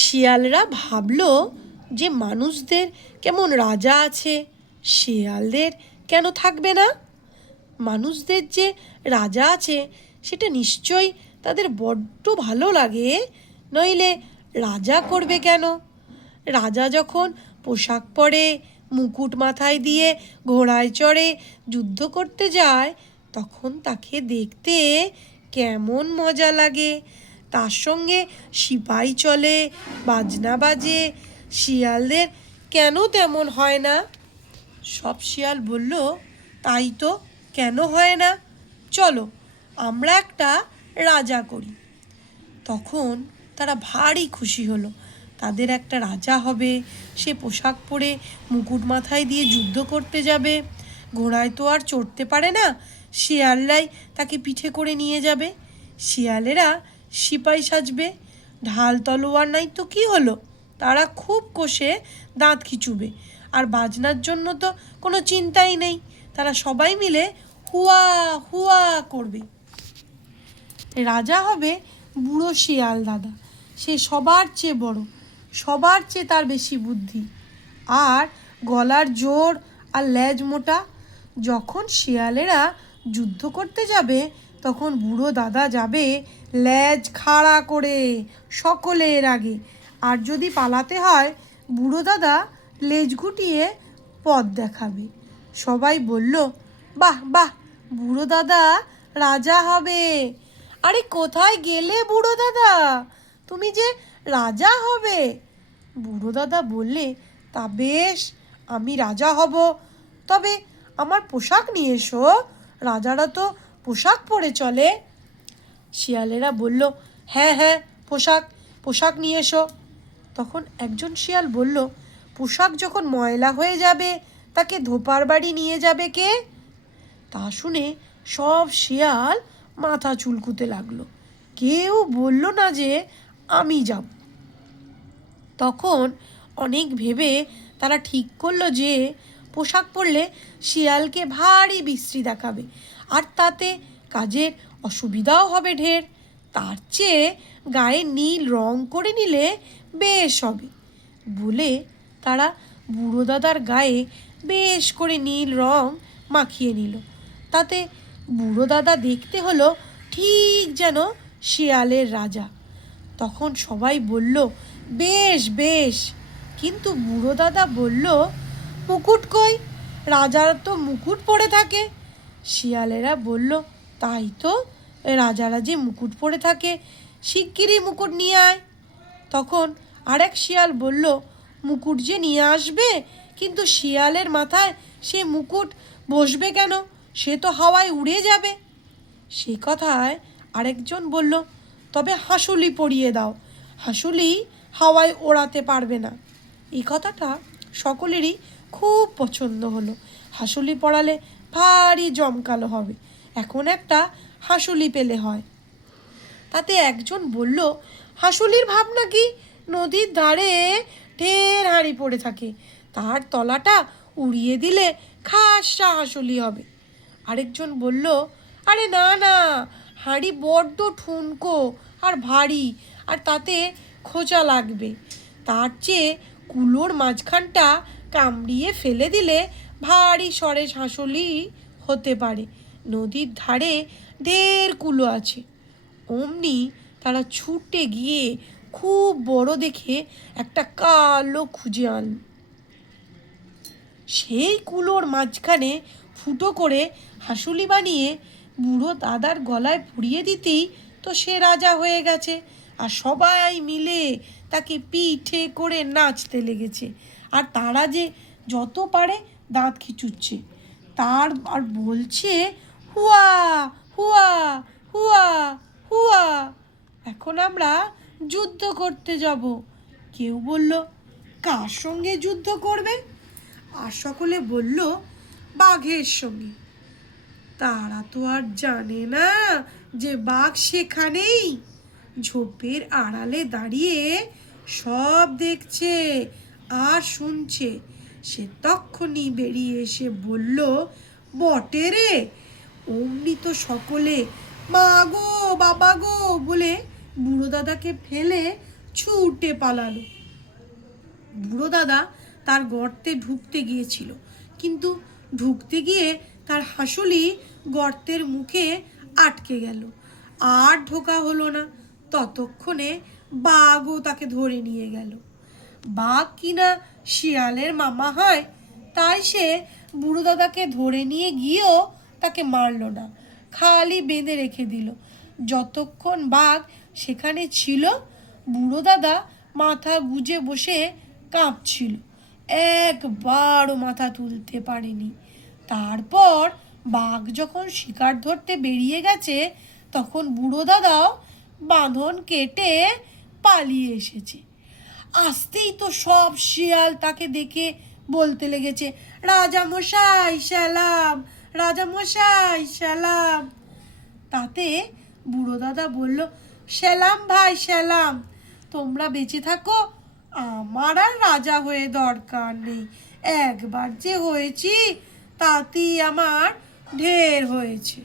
শিয়ালরা ভাবলো যে মানুষদের কেমন রাজা আছে, শিয়ালদের কেন থাকবে না? মানুষদের যে রাজা আছে সেটা নিশ্চয়ই তাদের বড্ড ভালো লাগে, নইলে রাজা করবে কেন? রাজা যখন পোশাক পরে, মুকুট মাথায় দিয়ে ঘোড়ায় চড়ে যুদ্ধ করতে যায়, তখন তাকে দেখতে কেমন মজা লাগে। তার সঙ্গে সিপাই চলে, বাজনা বাজে। শিয়ালদের কেন তেমন হয় না? সব শিয়াল বলল, তাই তো, কেন হয় না? চলো আমরা একটা রাজা করি। তখন তারা ভারী খুশি হলো। তাদের একটা রাজা হবে, সে পোশাক পরে মুকুট মাথায় দিয়ে যুদ্ধ করতে যাবে। ঘোড়ায় তো আর চড়তে পারে না, শিয়ালরাই তাকে পিঠে করে নিয়ে যাবে। শিয়ালেরা সিপাই সাজবে, ঢাল তলোয়ার নাই তো কি হলো, তারা খুব কষে দাঁত খিচুবে। আর বাজনার জন্য তো কোনো চিন্তাই নেই, তারা সবাই মিলে হুয়া হুয়া করবে। রাজা হবে বুড়ো শিয়াল দাদা। সে সবার চেয়ে বড়, সবার চেয়ে তার বেশি বুদ্ধি, আর গলার জোর আর লেজ মোটা। যখন শিয়ালেরা যুদ্ধ করতে যাবে, তখন বুড়ো দাদা যাবে লেজ খাড়া করে সকলের আগে। আর যদি পালাতে হয়, বুড়ো দাদা লেজ গুটিয়ে পথ দেখাবে। সবাই বলল, বাহ বাহ, বুড়ো দাদা রাজা হবে। আরে কোথায় গেলে বুড়ো দাদা, তুমি যে রাজা হবে? বুড়ো দাদা বললে, তা বেশ, আমি রাজা হব, তবে আমার পোশাক নিয়ে এসো, রাজারা তো পোশাক পরে চলে। শিয়ালেরা বলল, হ্যাঁ হ্যাঁ, পোশাক পোশাক নিয়ে এসো। তখন একজন শিয়াল বলল, পোশাক যখন ময়লা হয়ে যাবে, তাকে ধোপার বাড়ি নিয়ে যাবে কে? তা শুনে সব শিয়াল মাথা চুলকুতে লাগলো, কেউ বলল না যে আমি যাব। তখন অনেক ভেবে তারা ঠিক করলো যে পোশাক পরলে শিয়ালকে ভারী বিশ্রী দেখাবে, আর তাতে কাজের অসুবিধাও হবে ঢের। তার চেয়ে গায়ে নীল রং করে নিলে বেশ হবে বলে তারা বুড়ো দাদার গায়ে বেশ করে নীল রং মাখিয়ে নিল। তাতে বুড়ো দাদা দেখতে হলো ঠিক যেন শিয়ালের রাজা। তখন সবাই বলল, বেশ বেশ। কিন্তু বুড়ো দাদা বলল, মুকুট কই, রাজারা তো মুকুট পরে থাকে। শিয়ালেরা বলল, তাই তো, রাজারা যে মুকুট পরে থাকে, শিগগিরই মুকুট নিয়ে আয়। তখন আরেক শিয়াল বলল, মুকুট যে নিয়ে আসবে, কিন্তু শিয়ালের মাথায় সে মুকুট বসবে কেন, সে তো হাওয়ায় উড়ে যাবে। সে কথায় আরেকজন বলল, তবে হাঁসুলি পরিয়ে দাও, হাঁসুলি হাওয়ায় ওড়াতে পারবে না। এই কথাটা সকলেরই খুব পছন্দ হলো। হাঁসুলি পরালে ভারী জমকালো হবে, এখন একটা হাঁসুলি পেলে হয়। তাতে একজন বলল, হাঁসুলির ভাবনা কি, নদীর ধারে ঢের হাঁড়ি পড়ে থাকে, তার তলাটা উড়িয়ে দিলে খাসা হাঁসুলি হবে। আরেকজন বলল, আরে না না, হাঁড়ি বড্ড ঠুনকো আর ভারী, আর তাতে খোঁচা লাগবে, তার চেয়ে কুলোর মাঝখানটা কামড়িয়ে ফেলে দিলে ভারী সরেস হাঁসুলি হতে পারে, নদীর ধারে ঢের কুলো আছে। অমনি তারা ছুটে গিয়ে খুব বড় দেখে একটা কালো খুঁজে আনল। সেই কুলোর মাঝখানে ফুটো করে হাঁসুলি বানিয়ে বুড়ো দাদার গলায় পুড়িয়ে দিতেই তো সে রাজা হয়ে গেছে। আর সবাই মিলে তাকে পিঠে করে নাচতে লেগেছে। আর তারা যে যত পারে দাঁত খিচুচ্ছে, তার আর বলছে, হুয়া হুয়া হুয়া হুয়া, এখন আমরা যুদ্ধ করতে যাব। কেউ বলল, কার সঙ্গে যুদ্ধ করবে? আর সকলে বলল, বাঘের সঙ্গে। তারা তো আর জানে না যে বাঘ সেখানেই ঝোপের আড়ালে দাঁড়িয়ে সব দেখছে আর শুনছে। সে তখনই বেরিয়ে এসে বলল, বটে রে। অমনি তো সকলে মা গো বাবা গো বলে বুড়ো দাদাকে ফেলে ছুটে পালালো। বুড়ো দাদা তার গর্তে ঢুকতে গিয়েছিল, কিন্তু ঢুকতে গিয়ে তার হাঁসুলি গর্তের মুখে আটকে গেল, আর ঢোকা হলো না। ততক্ষণে বাঘও তাকে ধরে নিয়ে গেল। বাঘ কিনা শিয়ালের মামা হয়, তাই সে বুড়ো দাদাকে ধরে নিয়ে গিয়েও তাকে মারল না, খালি বেঁধে রেখে দিল। যতক্ষণ বাঘ সেখানে ছিল, বুড়ো দাদা মাথা গুজে বসে কাঁপছিল, একবারও মাথা তুলতে পারেনি। তারপর বাঘ যখন শিকার ধরতে বেরিয়ে গেছে, তখন বুড়ো দাদাও বাঁধন কেটে পালিয়ে এসেছে। আসতেই তো সব শিয়াল তাকে দেখে বলতে লেগেছে, রাজামশাই সালাম, রাজামশাই সালাম। তাতে বুড়ো দাদা বলল, সালাম ভাই সালাম, তোমরা বেঁচে থাকো, আমার আর রাজা হয়ে দরকার নেই, একবার যে হয়েছি তাতেই আমার ঢের হয়েছে।